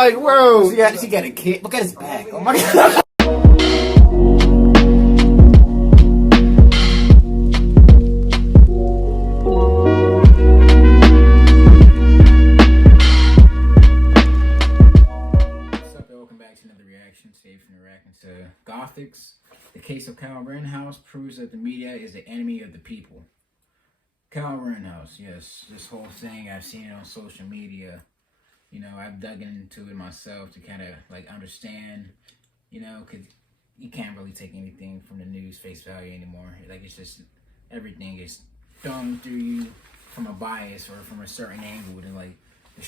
like, bro, yeah, she got a kid. Look at his back. Oh my god. To Gothix, the case of Kyle Rittenhouse proves that the media is the enemy of the people. Kyle Rittenhouse, yes, this whole thing, I've seen it on social media. You know, I've dug into it myself to kind of like understand, you know, because you can't really take anything from the news face value anymore. Like, it's just, everything is thrown through you from a bias or from a certain angle, and like to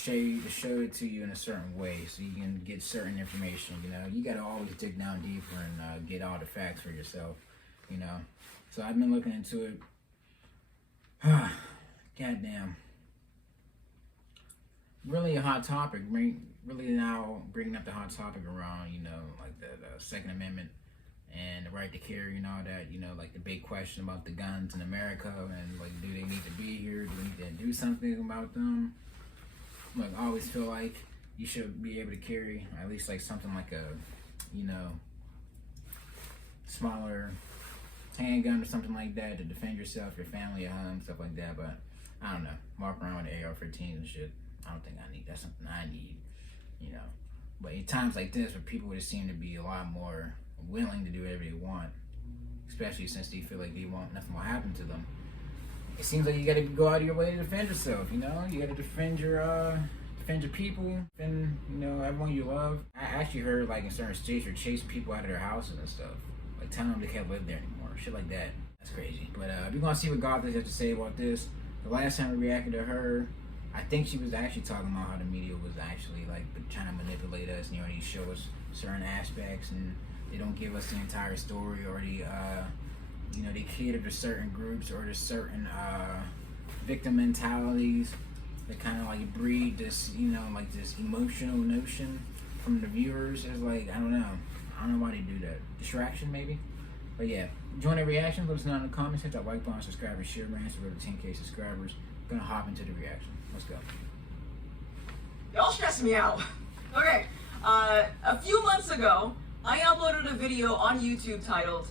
show it to you in a certain way so you can get certain information. You know, you got to always dig down deeper and get all the facts for yourself, you know. So I've been looking into it. Goddamn, really a hot topic. Really now bringing up the hot topic around, you know, like the Second Amendment and the right to carry and all that. You know, like the big question about the guns in America, and like, do they need to be here? Do we need to do something about them? Look, I always feel like you should be able to carry at least like something like a, you know, smaller handgun or something like that to defend yourself, your family at home, stuff like that. But I don't know, walk around with AR-15s and shit, I don't think I need. That's something I need, you know. But in times like this, where people would seem to be a lot more willing to do whatever they want, especially since they feel like nothing will happen to them, it seems like you got to go out of your way to defend yourself. You know, you got to defend your people, defend, you know, everyone you love. I actually heard like in certain states you're chasing people out of their houses and stuff, like telling them they can't live there anymore, shit like that. That's crazy. But we're gonna see what Gothix has to say about this. The last time we reacted to her, I think she was actually talking about how the media was actually like trying to manipulate us. You know, they show us certain aspects and they don't give us the entire story, or they you know, they cater to certain groups or to certain victim mentalities that kind of like breed this, you know, like this emotional notion from the viewers. It's like, I don't know why they do that. Distraction maybe. But yeah, join the reaction. Let us know in the comments. Hit that like button, subscribe, and share, man. So we're to 10K subscribers. Gonna hop into the reaction. Let's go. Y'all stress me out. Okay, a few months ago, I uploaded a video on YouTube titled,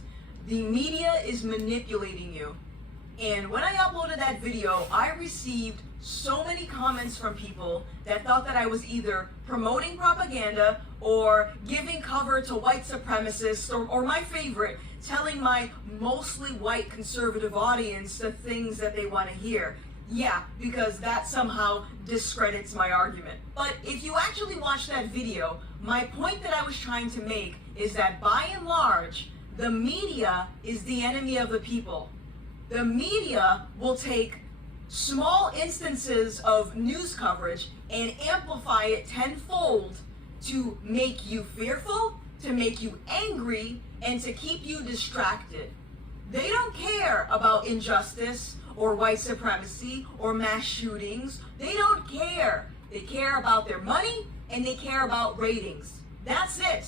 "The Media is Manipulating You." And when I uploaded that video, I received so many comments from people that thought that I was either promoting propaganda or giving cover to white supremacists, or my favorite, telling my mostly white conservative audience the things that they want to hear. Yeah, because that somehow discredits my argument. But if you actually watch that video, my point that I was trying to make is that by and large, the media is the enemy of the people. The media will take small instances of news coverage and amplify it tenfold to make you fearful, to make you angry, and to keep you distracted. They don't care about injustice or white supremacy or mass shootings. They don't care. They care about their money and they care about ratings. That's it.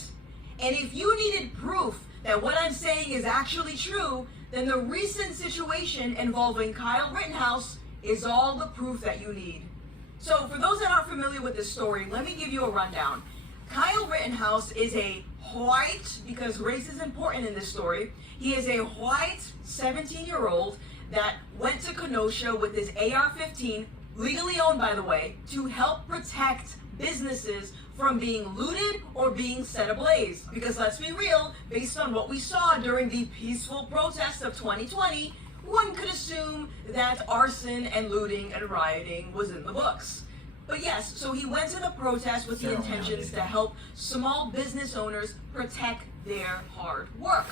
And if you needed proof that what I'm saying is actually true, then the recent situation involving Kyle Rittenhouse is all the proof that you need. So for those that aren't familiar with this story, let me give you a rundown. Kyle Rittenhouse is a white, because race is important in this story, he is a white 17-year-old that went to Kenosha with his AR-15, legally owned by the way, to help protect businesses from being looted or being set ablaze. Because let's be real, based on what we saw during the peaceful protests of 2020, one could assume that arson and looting and rioting was in the books. But yes, so he went to the protest with the intentions to help small business owners protect their hard work.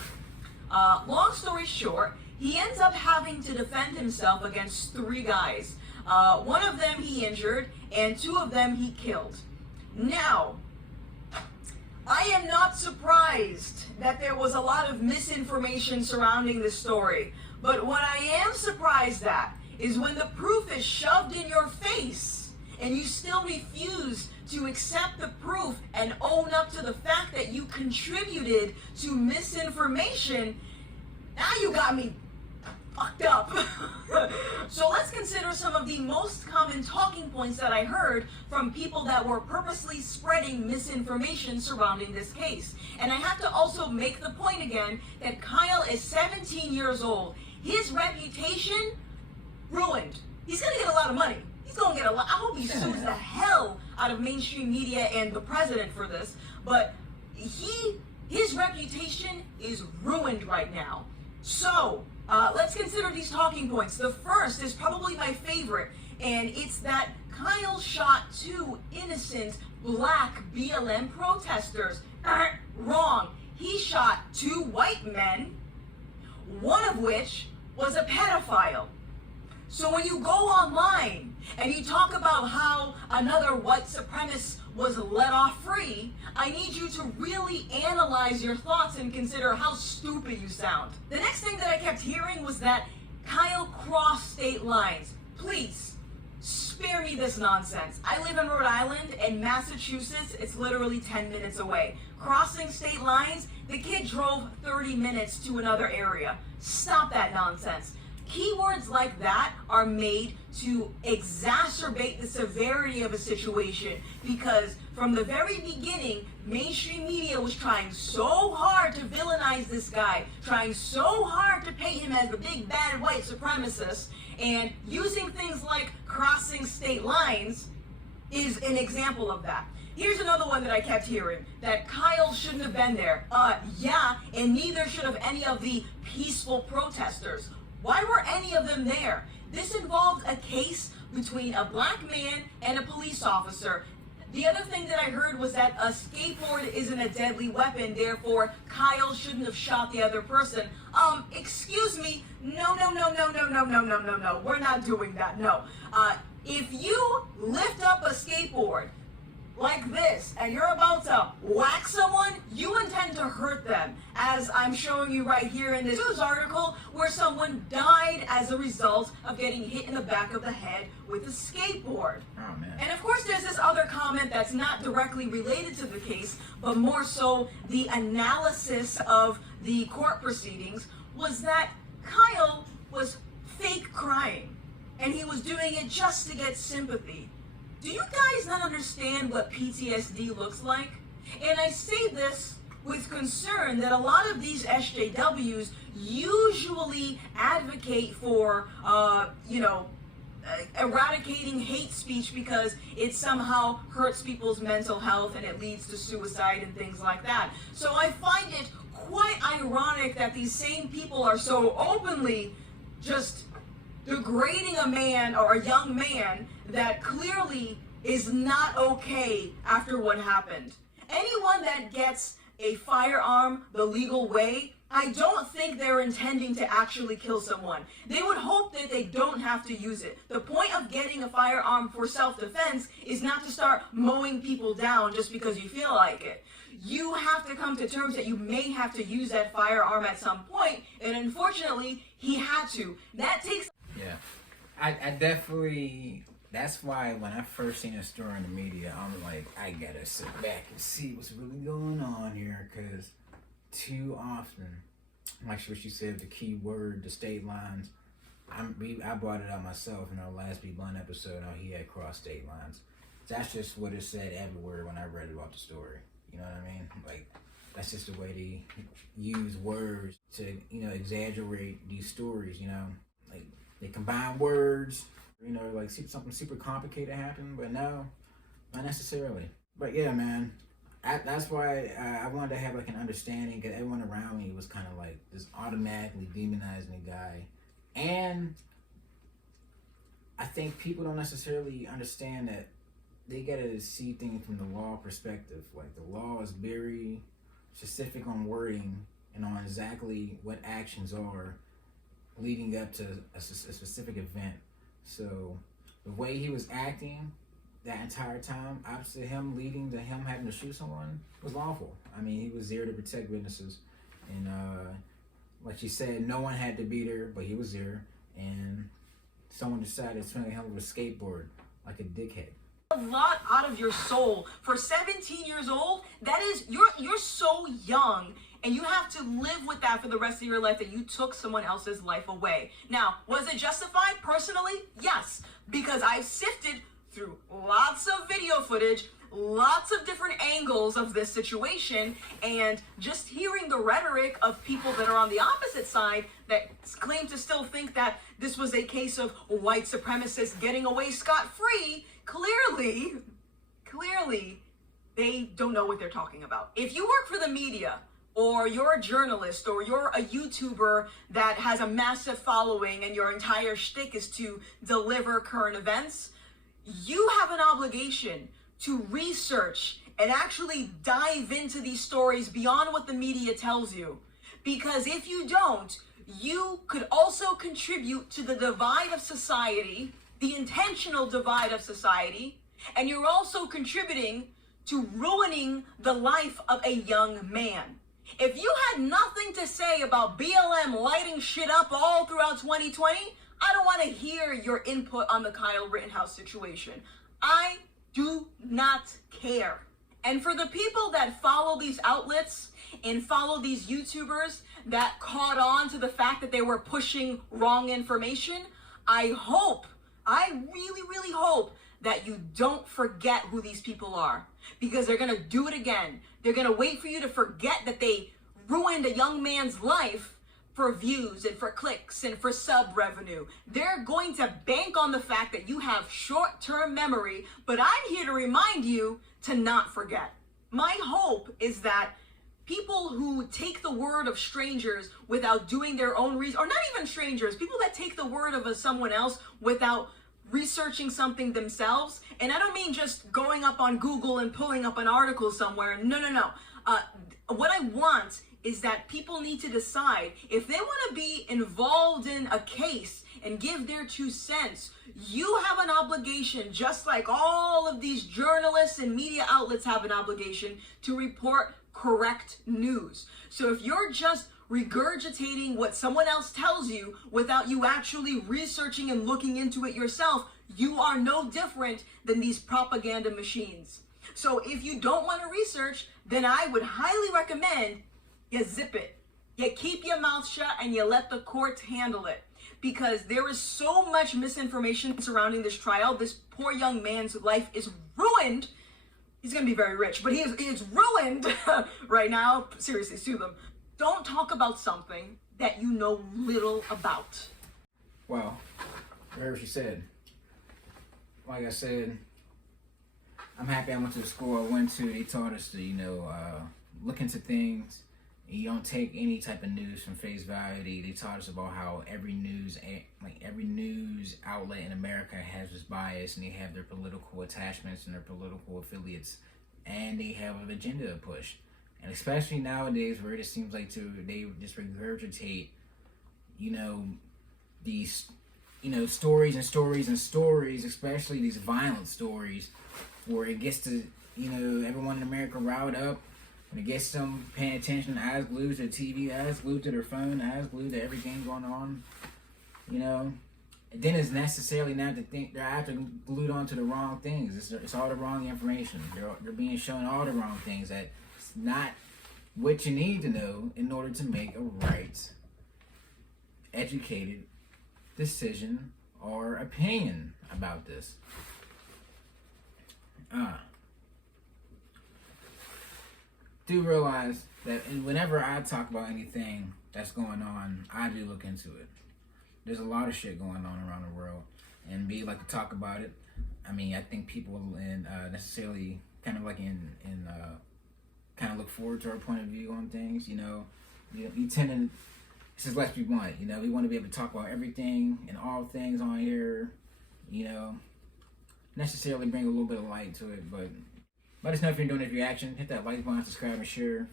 Long story short, he ends up having to defend himself against 3 guys. One of them he injured, and 2 of them he killed. Now, I am not surprised that there was a lot of misinformation surrounding this story. But what I am surprised at is when the proof is shoved in your face and you still refuse to accept the proof and own up to the fact that you contributed to misinformation. Now you got me fucked up. So let's consider some of the most common talking points that I heard from people that were purposely spreading misinformation surrounding this case. And I have to also make the point again that Kyle is 17 years old. His reputation ruined. He's gonna get a lot of money. He's gonna get a lot. I hope he sues the hell out of mainstream media and the president for this. But his reputation is ruined right now. So let's consider these talking points. The first is probably my favorite, and it's that Kyle shot 2 innocent black BLM protesters. Wrong. He shot 2 white men, one of which was a pedophile. So when you go online and you talk about how another white supremacist was let off free, I need you to really analyze your thoughts and consider how stupid you sound. The next thing that I kept hearing was that Kyle crossed state lines. Please, spare me this nonsense. I live in Rhode Island, and Massachusetts, it's literally 10 minutes away. Crossing state lines, the kid drove 30 minutes to another area. Stop that nonsense. Keywords like that are made to exacerbate the severity of a situation, because from the very beginning, mainstream media was trying so hard to villainize this guy, trying so hard to paint him as the big bad white supremacist, and using things like crossing state lines is an example of that. Here's another one that I kept hearing, that Kyle shouldn't have been there. Yeah, and neither should have any of the peaceful protesters. Why were any of them there? This involved a case between a black man and a police officer. The other thing that I heard was that a skateboard isn't a deadly weapon, therefore Kyle shouldn't have shot the other person. Excuse me, no, we're not doing that, no. If you lift up a skateboard like this and you're about to whack someone, you intend to hurt them, as I'm showing you right here in this news article where someone died as a result of getting hit in the back of the head with a skateboard. Oh, man. And of course there's this other comment that's not directly related to the case, but more so the analysis of the court proceedings, was that Kyle was fake crying and he was doing it just to get sympathy. Do you guys not understand what PTSD looks like? And I say this with concern that a lot of these SJWs usually advocate for, eradicating hate speech because it somehow hurts people's mental health and it leads to suicide and things like that. So I find it quite ironic that these same people are so openly just degrading a man or a young man that clearly is not okay after what happened. Anyone that gets a firearm the legal way, I don't think they're intending to actually kill someone. They would hope that they don't have to use it. The point of getting a firearm for self-defense is not to start mowing people down just because you feel like it. You have to come to terms that you may have to use that firearm at some point, and unfortunately, he had to. That takes... Yeah, I definitely, that's why when I first seen a story in the media, I'm like, I gotta sit back and see what's really going on here, because too often, like what you said, the key word, the state lines, I brought it up myself in our last Be Blunt episode, how he had crossed state lines. That's just what it said everywhere when I read about the story. You know what I mean? Like, that's just the way they use words to, exaggerate these stories, Like, they combine words, like something super complicated happened, but no, not necessarily. But yeah, man, that's why I wanted to have like an understanding, because everyone around me was kind of like just automatically demonizing the guy. And I think people don't necessarily understand that they gotta see things from the law perspective. Like, the law is very specific on wording and on exactly what actions are leading up to a specific event. So the way he was acting that entire time, opposite him leading to him having to shoot someone, was lawful. I mean, he was there to protect witnesses, and like she said, no one had to be there, but he was there, and someone decided to swing him with a skateboard like a dickhead. A lot out of your soul for 17 years old. That is, you're so young, And you have to live with that for the rest of your life, that you took someone else's life away. Now, was it justified? Personally, yes. Because I've sifted through lots of video footage, lots of different angles of this situation, and just hearing the rhetoric of people that are on the opposite side that claim to still think that this was a case of white supremacists getting away scot-free, clearly, they don't know what they're talking about. If you work for the media, or you're a journalist, or you're a YouTuber that has a massive following and your entire shtick is to deliver current events, you have an obligation to research and actually dive into these stories beyond what the media tells you. Because if you don't, you could also contribute to the divide of society, the intentional divide of society, and you're also contributing to ruining the life of a young man. If you had nothing to say about BLM lighting shit up all throughout 2020, I don't want to hear your input on the Kyle Rittenhouse situation. I do not care. And for the people that follow these outlets and follow these YouTubers that caught on to the fact that they were pushing wrong information, I really hope that you don't forget who these people are, because they're going to do it again. They're going to wait for you to forget that they ruined a young man's life for views and for clicks and for sub revenue. They're going to bank on the fact that you have short-term memory, but I'm here to remind you to not forget. My hope is that people who take the word of strangers without doing their own research, or not even strangers, people that take the word of someone else without researching something themselves, and I don't mean just going up on Google and pulling up an article somewhere. No. What I want is that people need to decide if they want to be involved in a case and give their 2 cents. You have an obligation, just like all of these journalists and media outlets have an obligation, to report correct news. So if you're just regurgitating what someone else tells you without you actually researching and looking into it yourself, you are no different than these propaganda machines. So if you don't want to research, then I would highly recommend you zip it. You keep your mouth shut and you let the courts handle it. Because there is so much misinformation surrounding this trial. This poor young man's life is ruined. He's going to be very rich, but he is ruined right now. Seriously, sue them. Don't talk about something that you know little about. Well, whatever she said. Like I said, I'm happy I went to the school I went to. They taught us to, look into things. You don't take any type of news from face value. They taught us about how every news outlet in America has this bias, and they have their political attachments and their political affiliates, and they have an agenda to push. And especially nowadays, where it just seems like they just regurgitate, these, stories and stories and stories, especially these violent stories, where it gets to, everyone in America riled up. When it gets them paying attention, eyes glued to the TV, eyes glued to their phone, eyes glued to everything going on, and then it's necessarily not to think they're after glued onto the wrong things. It's all the wrong information. They're being shown all the wrong things. That's not what you need to know in order to make a right, educated decision or opinion about this. Do realize that whenever I talk about anything that's going on, I do look into it. There's a lot of shit going on around the world, and we like to talk about it. I mean, I think people necessarily kind of look forward to our point of view on things. We tend to. This is what we want. We want to be able to talk about everything and all things on here. Necessarily bring a little bit of light to it, but. Let us know if you're enjoying this reaction. Hit that like button, subscribe, and share.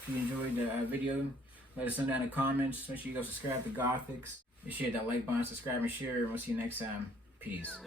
If you enjoyed the video, let us know down in the comments. Make sure you go subscribe to Gothix. Make sure you hit that like button, subscribe, and share. And we'll see you next time. Peace.